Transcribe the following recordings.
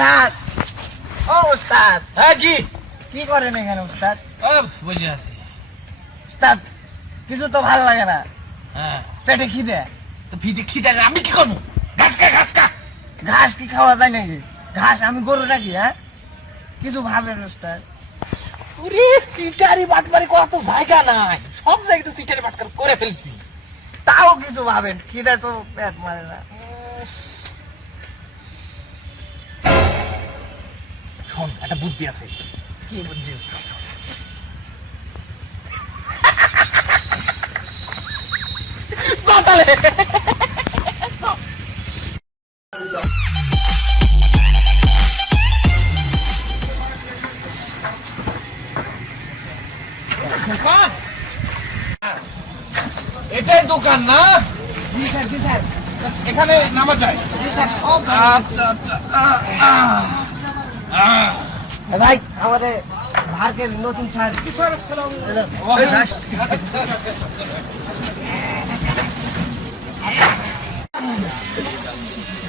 উস্তাদ। ও উস্তাদ। হ্যাঁ কি? কি করেন এখানে উস্তাদ? ও আছি। উস্তাদ কিছু তো ভালো লাগে না। হ্যাঁ। পেটে খিদে। তো ভিটে খিদে আমি কি করব? ঘাস খা ঘাস খা। ঘাস কি খাওয়া যায় নাকি? ঘাস আমি গরু রাখি হ্যাঁ? কিছু ভাবেন উস্তাদ? ওরে সিটারি বাটবারি করা তো জায়গা নাই। সব জায়গায় তো সিটারি বাটকার করে ফেলছি। তাও কিছু ভাবেন খিদে তো পেট মারে না। শোন একটা বুদ্ধি আছে। কি? তাহলে। এটাই দোকান না? জি স্যার জি স্যার। এখানে নামা যায়। জি স্যার আচ্ছা আচ্ছা। ভাই আমাদের ভারকের নতুন স্যার।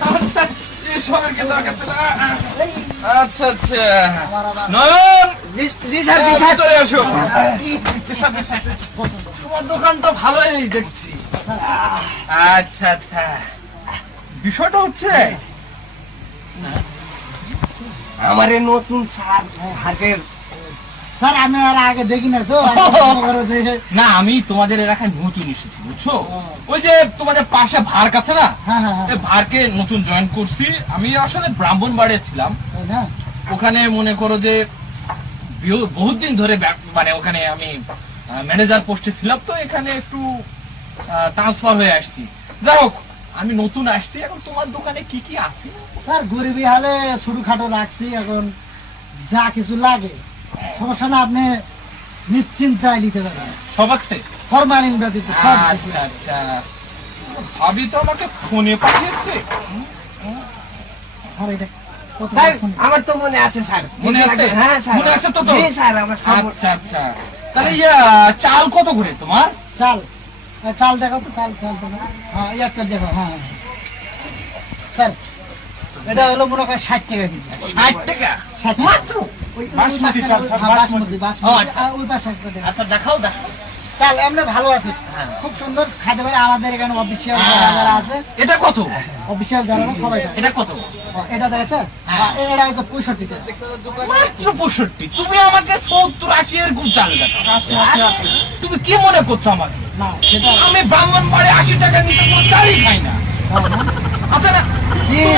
আচ্ছা? আচ্ছা আচ্ছা। নয়ন জি জি স্যার জি স্যার। ভিতরে আসো। তোমার দোকান তো ভালোই দেখছি। আচ্ছা আচ্ছা। বিষয়টা হচ্ছে আমার নতুন স্যার ভারকের স্যার আমি আর আগে দেখি না তো। না আমি তোমাদের এলাকায় নতুন এসেছি বুঝছ? ওই যে তোমাদের পাশে ভার্ক আছে না? হ্যাঁ হ্যাঁ হ্যাঁ। ভার্কে নতুন জয়েন করছি। আমি আসলে ব্রাহ্মণ বাড়ি ছিলাম ওখানে মনে করো যে বিহ- বহুত দিন ধরে মানে ওখানে আমি ম্যানেজার পোস্টে ছিলাম তো এখানে একটু ট্রান্সফার হয়ে আসছি। যাই হোক আমি নতুন আসছি এখন তোমার দোকানে কি কি আছে? স্যার গরিবী হালে ছোট খাটো রাখছি এখন যা কিছু লাগে। সমস্যা না আপনি নিশ্চিন্তায় নিতে পারেন। সব আছে? ফরমালিন ব্যতীত সব আচ্ছা আচ্ছা। ভাবি তো আমাকে ফোনে পাঠিয়েছে। স্যার এটা স্যার আমার তো মনে আছে স্যার। মনে আছে? হ্যাঁ স্যার। মনে আছে তো তো? জি স্যার আমার আচ্ছা আচ্ছা। তাহলে ইয়া চাল কত করে তোমার? চাল? হ্যাঁ, চাল দেখো তো চাল চাল দেখো হ্যাঁ একটা দেখো হ্যাঁ। হ্যাঁ। স্যার এটা হলো মনে করেন ষাট টাকা কেজি। ষাট টাকা? ষাট মাত্র? বাসমতি চাল, হ্যাঁ, বাসমতি। বাসমতি আচ্ছা। দেখো। আচ্ছা দেখাও চাল এমনি ভালো আছে। হ্যাঁ। খুব সুন্দর খাইতে পারে আমাদের এখানে অফিসিয়াল হ্যাঁ। যারা আছে। এটা কত? অফিসিয়াল যারা সবাই এটা কত? এটা দেখেছে? হ্যাঁ। হ্যাঁ, এটা হয়তো পঁয়ষট্টি মাত্র পঁয়ষট্টি। তুমি আমাকে সত্তর আশি এরকম চাল দেখাও। আচ্ছা আচ্ছা। তুমি কি মনে করছ আমাকে? আমি ব্রাহ্মণ বাড়ি আশি টাকা নিতে কোনো চালই খাই না। আচ্ছা না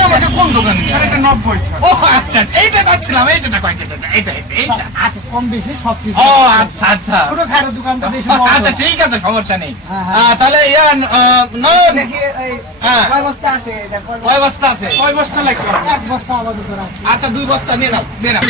আমাকে কোন দোকানে এটা নব্বই ও আচ্ছা আচ্ছা, এইটা যাচ্ছিলাম এইটা দেখো এইটা এইটা এইটা এইটা কম বেশি সব কিছু। ও আচ্ছা আচ্ছা। ছোট খাটো দোকান তো বেশি আচ্ছা ঠিক আছে সমস্যা নেই। হ্যাঁ, হ্যাঁ। তাহলে ইয়া নয়ন দেখি হ্যাঁ। কয় বস্তা আছে? কয় বস্তা? আছে? কয় বস্তা লাগবে? এক বস্তা আপাতত আচ্ছা দুই বস্তা নিয়ে নাও নিয়ে নাও।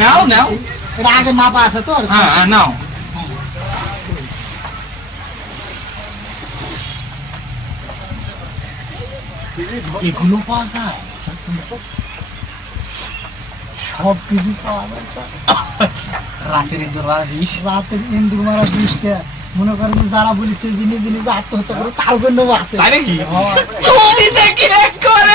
নাও নাও এটা আগে মাপা আছে তো হ্যাঁ নাও এগুলো পাওয়া যায় সব কিছু পাওয়া যায়। রাতের দোরা বিষ। রাতের ইন্দুর মারা বিষটা মনে করেন যারা বলেছে জিনিস জিনিস আত্মহত্যা করে তার জন্য আছে নাকি? হ্যাঁ। দেখি করে।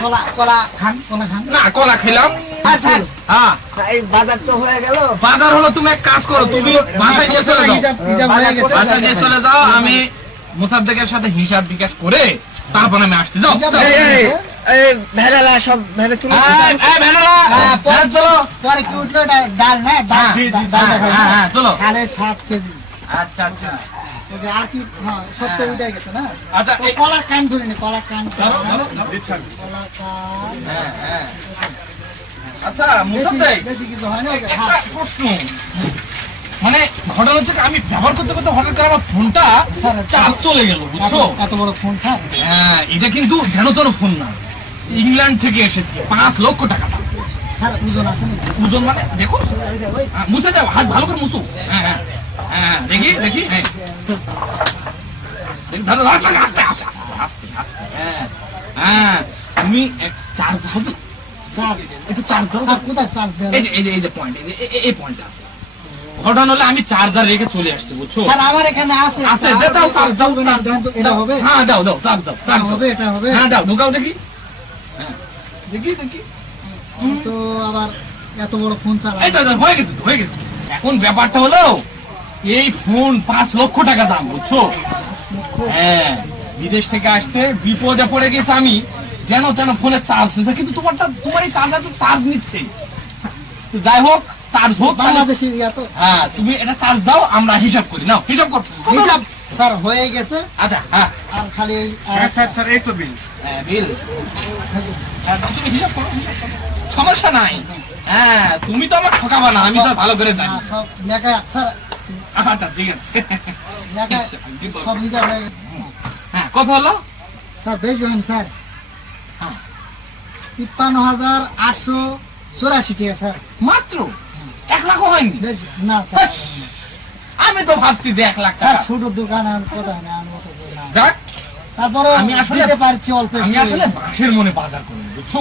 কলা কলা খান কলা খান। না কলা খেলাম। আচ্ছা হ্যাঁ। এই বাজার তো হয়ে গেল। বাজার হলো তুমি এক কাজ করো তুমি বাসায় নিয়ে চলে যাও। বাসায় নিয়ে চলে যাও আমি মোসাদ্দেকের সাথে হিসাব বিকাশ করে তারপর আমি আসছি। যাও হিসাব যাও। এই, এই, এই ভেড়ালা সব ভেড়ে তুলে হ্যাঁ, পরে চলো। পরে কি উঠল ডাল না ডাল ডাল- ডাল দেখাই চলো। সাড়ে সাত কেজি। আচ্ছা আচ্ছা। আর কি হ্যাঁ সব তো উঠে গেছে না? আচ্ছা, কলা কান ধরে নি কলা কান ধরো, ধরো, ধরো। কলা কান। হ্যাঁ, হ্যাঁ। আচ্ছা বেশি বেশি কিছু হয় না একটা হ্যাঁ। প্রশ্ন। মানে ঘটনা হচ্ছে আমি ব্যবহার করতে করতে হঠাৎ করে আমার ফোনটা স্যার, চার্জ চলে গেল বুঝছ? এত- বড় ফোন স্যার? হ্যাঁ এটা কিন্তু যেনতর ফোন না। ইংল্যান্ড থেকে এসেছে পাঁচ লক্ষ টাকা স্যার ওজন আছে ওজন মানে দেখো মুছে যাও হাত ভালো করে মুছো। হ্যাঁ হ্যাঁ হ্যাঁ দেখি দেখি হ্যাঁ। দেখি, ধরো, আস্তে, আস্তে, আস্তে, আস্তে, আস্তে, আস্তে, হ্যাঁ, হ্যাঁ, তুমি চার্জ হবে একটু চার্জ দাও কোথায় চার্জ দেন এই যে এই যে এই যে পয়েন্ট এই পয়েন্ট আছে ঘটনা হলে আমি চার্জার রেখে চলে আসছি বুঝছ স্যার আমার এখানে আছে আছে দাও চার্জ দাও চলবে না, দেন তো, এটা হবে হ্যাঁ দাও। দাও চার্জ দাও চার্জ হবে এটা হবে? হ্যাঁ দাও ঢোকাও দেখি। দেখি দেখি। তো আবার এত বড় ফোন চালা এই তো হয়ে গেছে তো, হয়ে গেছে। এখন ব্যাপারটা হলো এই ফোন পাঁচ লক্ষ টাকা দাম বুঝছ? হ্যাঁ বিদেশ থেকে আসতে বিপদে পড়ে গেছে আমি। যেন তেন ফোনের চার্জ নিতে কিন্তু তোমারটা তোমার এই চার্জার তো চার্জ নিচ্ছে। তো যাই হোক চার্জ হোক তাহলে- বাংলাদেশি তো। হ্যাঁ তুমি এটা চার্জ দাও আমরা হিসাব করি। নাও হিসাব কর। হিসাব স্যার হয়ে গেছে। আচ্ছা হ্যাঁ। আর খালি হ্যাঁ স্যার স্যার এই তো বিল হ্যাঁ, বিল হ্যাঁ, তুমি হিসাব করো সমস্যা নাই। হ্যাঁ তুমি তো আমার ঠকাবা না আমি তো ভালো করে জানি। সব লেখা স্যার আচ্ছা ঠিক আছে। সব হিসাব হ্যাঁ কত হলো? স্যার বেশি হয়নি স্যার। হ্যাঁ। তিপ্পান্ন হাজার আটশো চৌরাশি টাকা স্যার। মাত্র? এক লাখও হয়নি? না স্যার। আমি তো ভাবছি যে এক লাখ স্যার ছোট দোকান আর কোথায় না আমি অত যাক। তারপরে আমি আসলে- পারছি অল্প আমি আসলে বাঁশের মনে বাজার করি বুঝছ?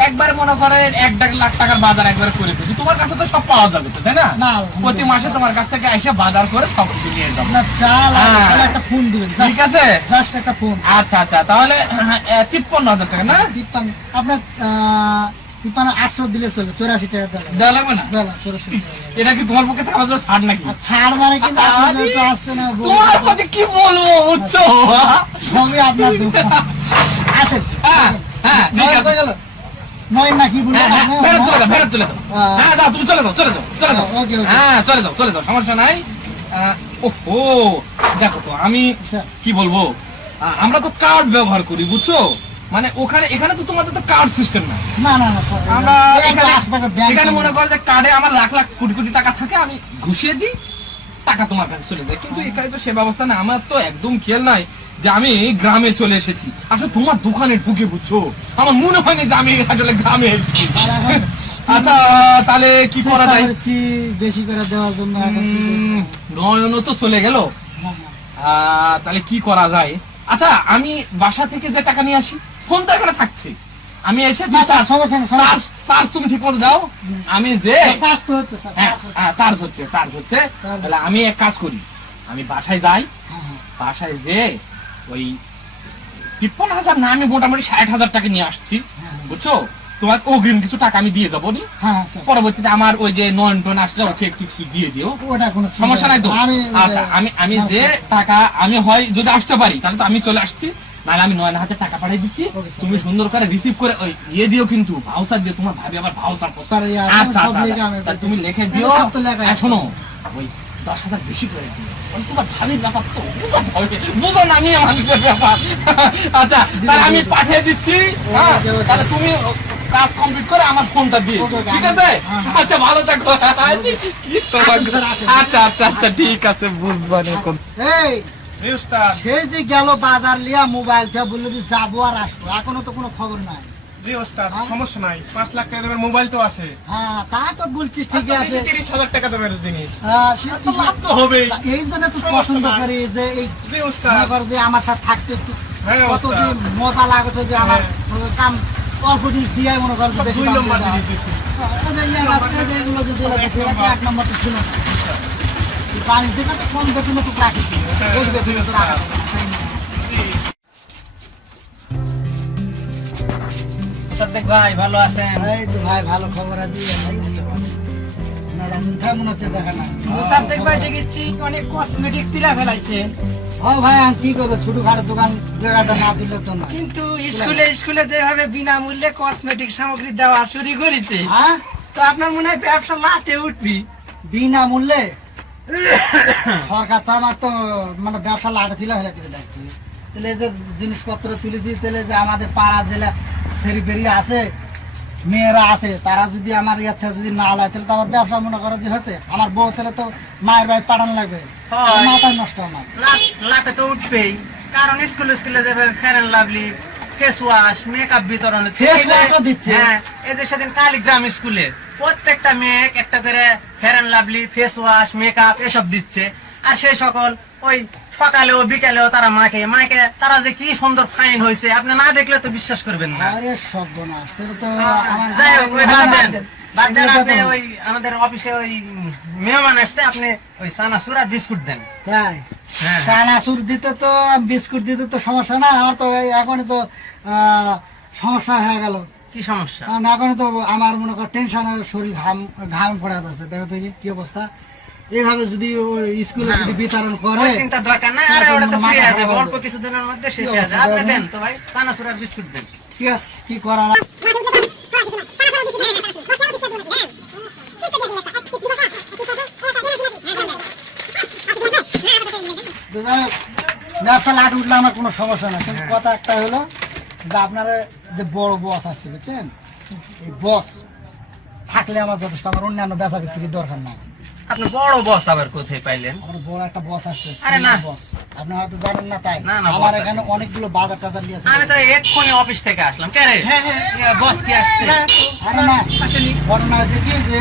একবার মনে করে এক দেড় লাখ টাকার বাজার একবার করে ফেলি তোমার কাছে তো সব পাওয়া যাবে তো তাই না? না, প্রতি মাসে তোমার কাছ থেকে এসে বাজার করে সব নিয়ে যাব আপনার চাল হ্যাঁ। একটা ফোন দিবেন ঠিক আছে? জাস্ট একটা ফোন আচ্ছা আচ্ছা তাহলে তিপ্পান্ন হাজার টাকা না? তিপ্পান্ন আপনার তিপ্পান্ন আটশো দিলে চলবে চৌরাশি টাকা দেওয়া লাগবে। না? এটা কি তোমার পক্ষে থাকা ছাড় নাকি? ছাড় মানে কি যে আপনি যেহেতু আসছে না। তোমার কি বলব সবই আপনার আসেন। হ্যাঁ, হ্যাঁ, ঠিক আছে। নয় না কি বলব হ্যাঁ হ্যাঁ আপনার? ফেরত তুলে দাও ফেরত তুলে দাও। হ্যাঁ। দাও তুমি চলে যাও চলে যাও চলে যাও। ওকে, ওকে। চলে যাও চলে যাও সমস্যা নাই। ওহো দেখো তো আমি আচ্ছা। কি বলব? আমরা তো কার্ড ব্যবহার করি বুঝছ? মানে ওখানে এখানে তো তোমাদের তো কার্ড সিস্টেম না না না না। আমরা এখানে মনে করো যে কার্ডে আমার লাখ লাখ কোটি কোটি টাকা থাকে আমি ঘুষিয়ে দিই টাকা তোমার কাছে চলে যায়। কিন্তু এখানে তো সে ব্যবস্থা না আমার তো একদম খেয়াল নাই। যে আমি গ্রামে চলে এসেছি। আসলে তোমার দোকানে ঢুকে বুঝছ? আমার মনে হয়নি যে আমি আসলে গ্রামে এসেছি। আচ্ছা তাহলে কি করা যায়? বেশি করে দেওয়ার জন্য নয়নও তো চলে গেল। না, না। আহ, তাহলে কি করা যায়? আচ্ছা আমি বাসা থেকে যে টাকা নিয়ে আসি ফোন তো এখানে থাকছে? আমি এসে না, সমস্যা চার্জ তুমি ঠিক মতো দাও। আমি যে চার্জ হচ্ছে হ্যাঁ চার্জ হচ্ছে। হ্যাঁ চার্জ হচ্ছে তাহলে আমি এক কাজ করি। আমি বাসায় যাই। হ্যাঁ, হ্যাঁ। বাসায় যে ওই তিপ্পান্ন হাজার না আমি মোটামুটি ষাট হাজার টাকা নিয়ে আসছি। হ্যাঁ। বুঝছ? তোমার অগ্রিম কিছু টাকা আমি দিয়ে যাব নি। হ্যাঁ, হ্যাঁ। পরবর্তীতে আমার ওই যে টন আসলে ওকে একটু কিছু দিয়ে দিও। সমস্যা নাই। তো? আচ্ছা আমি আমি যে টাকা আমি হয় যদি আসতে পারি তাহলে তো আমি চলে আসছি। নাহলে আমি নয়ন হাতে টাকা পাঠিয়ে দিচ্ছি। তুমি সুন্দর করে রিসিভ করে ওই ইয়ে দিও কিন্তু ভাউচার দিয়ে তোমার ভাবি আবার ভাউচার আচ্ছা আচ্ছা পাঠিয়ে তুমি। লিখে দিও। শোনো ওই দশ হাজার বেশি করে দিও। তোমার ভাবির ব্যাপার তো বুঝো ভাবি, বুঝো না নিয়ে মানুষের ব্যাপার। আচ্ছা তাহলে আমি পাঠিয়ে দিচ্ছি হ্যাঁ. তাহলে তুমি কাজ কমপ্লিট করে আমার ফোনটা দিয়ে ঠিক আছে? হ্যাঁ, হ্যাঁ। আচ্ছা ভালো থাকো। আচ্ছা আচ্ছা আচ্ছা ঠিক আছে বুঝবানি এখন। এই সে যে গেল বাজার লিয়া মোবাইল থেকে বলল যে যাব আর আসব এখনও তো কোনো খবর নাই। জি ওস্তাদ সমস্যা নাই। পাঁচ লাখ টাকা দেবেন মোবাইল তো আছে। হ্যাঁ তা তো বলছিস ঠিকই আছে। তিরিশ হাজার টাকা দেবেন জিনিস। হ্যাঁ, লাভ তো হবেই। এই জন্য তো পছন্দ করি যে এই জি ওস্তাদ। যে আমার সাথে থাকতে একটু হ্যাঁ, কত যে মজা লাগছে যে আমার হ্যাঁ। কাম অল্প জিনিস দিয়ে মনে কর যে বেশি দাম দিয়ে ইয়ে এগুলো যে দিলে কি এক নম্বর তো ছিল না। চাইনিজ দিকে তো কম বেতনে তো বেশি বেতনে তো রাখা সাদ্দেক ভাই ভালো আছেন? এই তো ভাই ভালো খবর আছে ভাই। আপনারা কেমন হচ্ছে দেখা না? সাদ্দেক ভাই দেখেছি অনেক কসমেটিক তুলে ফেলাইছে। ও ভাই আমি কি করব ছোটখাটো দোকান জায়গাটা না দিলে তো না কিন্তু স্কুলে স্কুলে যেভাবে বিনামূল্যে কসমেটিক সামগ্রী দেওয়া শুরু করেছে হ্যাঁ? তো আপনার মনে হয় ব্যবসা লাটে উঠবি? বিনামূল্যে? সরকার তো আমার তো মানে ব্যবসা লাটা ছিল হলে করে যাচ্ছি তাহলে যে জিনিসপত্র তুলেছি তাহলে যে আমাদের পাড়া জেলা সেরি বেরি আছে মেয়েরা আছে তারা যদি আমার ইয়ার থেকে যদি না লাগে তাহলে তো আমার ব্যবসা মনে করো যে হচ্ছে আমার বউ তাহলে তো মায়ের বাড়ি পাঠানো লাগবে। মাথায় নষ্ট আমার। তো উঠবেই। কারণ স্কুলে স্কুলে লাভলি ফেস ওয়াশ মেকআপ বিতরণ হচ্ছে। Face wash ও দিচ্ছে? হ্যাঁ এই যে সেদিন কালীগ্রাম স্কুলে প্রত্যেকটা মেয়ে একটা করে and lovely face wash makeup এসব দিচ্ছে। আর সেই সকল ওই সকালেও বিকালেও তারা মাকে মাকে তারা যে কি সুন্দর ফাইন হয়েছে আপনি না দেখলে তো বিশ্বাস করবেন না। আরে তো যাই হোক, বাদ দেন। বাদ দেন, এগুলো আপনি ওই আমাদের অফিসে ওই মেহমান আসছে আপনি ওই সানাসুর আর বিস্কুট দেন। তাই? দিতে তো বিস্কুট দিতে তো সমস্যা না আমার তো এই এখনই তো সমস্যা হয়ে গেল। কি সমস্যা? এখন তো আমার মনে কর টেনশনের শরীর ঘাম ঘাম পড়ে যাচ্ছে দেখো তো কি অবস্থা। এইভাবে যদি স্কুলে যদি বিতরণ করে ওই চিন্তার দরকার নাই। আরে ওটা তো ফ্রি আছে অল্প যাবে। কিছু দিনের মধ্যে শেষ হয়ে যাবে। আপনি দেন তো ভাই। চানাচুর আর বিস্কুট দেন। কি আছে কি করা ব্যবসা লাট উঠলে আমার কোনো সমস্যা না কিন্তু কথা একটা হলো যে আপনারা যে বড় বস আসছে বুঝছেন? এই বস থাকলে আমার যথেষ্ট আমার অন্যান্য বেচা বিক্রির দরকার নাই। আপনি বড় বস আবার কোথায় পাইলেন? আমার বড় একটা বস আসছে আরে না। বস আপনি হয়তো জানেন না তাই। আমার এখানে অনেকগুলো বাজার টাজার নিয়ে আমি তো এক্ষুনি অফিস থেকে আসলাম। কে রে? বস কি আসছে? আরে না আসেনি। ঘটনা আছে কি যে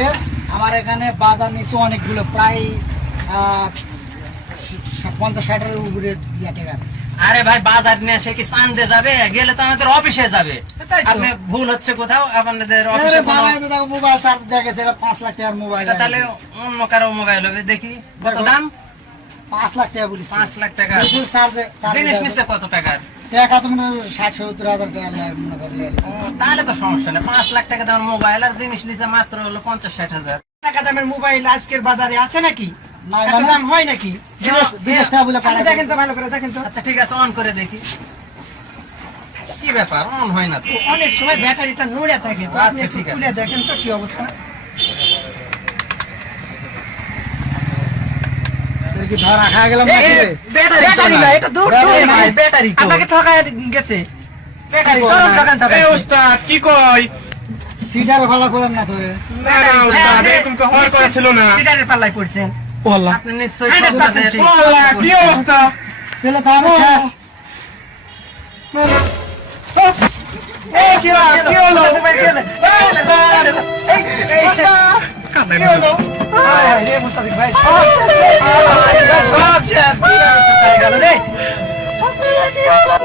আমার এখানে বাজার নিচে অনেকগুলো প্রায় আহ, পঞ্চাশ ষাটের উপরে টাকা। আরে ভাই বাজার নিয়ে সে কি চান্দে যাবে? গেলে তো আমাদের অফিসে যাবে। আপনি ভুল হচ্ছে কোথাও? আপনাদের অফিসে মোবাইল চার্জ দেখেছে লাখ টাকার মোবাইল তাহলে অন্য কারও মোবাইল হবে দেখি। কত দাম? পাঁচ লাখ টাকা বলি পাঁচ লাখ টাকা। চার্জে জিনিস নিচ্ছে কত টাকার? টাকা তো মনে ষাট সত্তর হাজার টাকা মনে করি তাহলে তো সমস্যা নেই। লাখ টাকা দামের মোবাইল আর জিনিস নিচ্ছে মাত্র হলো পঞ্চাশ ষাট হাজার। টাকা দামের মোবাইল আজকের বাজারে আছে নাকি? দাম হয় নাকি? বিদেশ- বিদেশ টাকা বলে পাঠায় দেখেন তো ভালো করে দেখেন তো। আচ্ছা ঠিক আছে অন করে দেখি। কি ব্যাপার অন হয় না তো? অনেক সময় ব্যাটারিটা নড়ে থাকে আচ্ছা ঠিক আছে। দেখেন তো কি অবস্থা। ধরা খাওয়া গেলাম নাকি? ব্যাটারি না এটা দূর ব্যাটারি আপনাকে ঠকায় গেছে। ব্যাটারি চরম ঠকান এই ওস্তাদ কি কয় সিটার ভালো করলাম না তোরে। না না ওস্তাদ এরকম তো হওয়ার কথা ছিল না। পাল্লায় পড়ছেন। ওলা আপনি নিশ্চয়ই ওলা কি অবস্থা তাহলে তো আমি শেষ এই কিরা কি হলো এই এই কি হলো আয় রে মুস্তাফিক ভাই আয় রে বাপ শেষ কি হলো রে কি হলো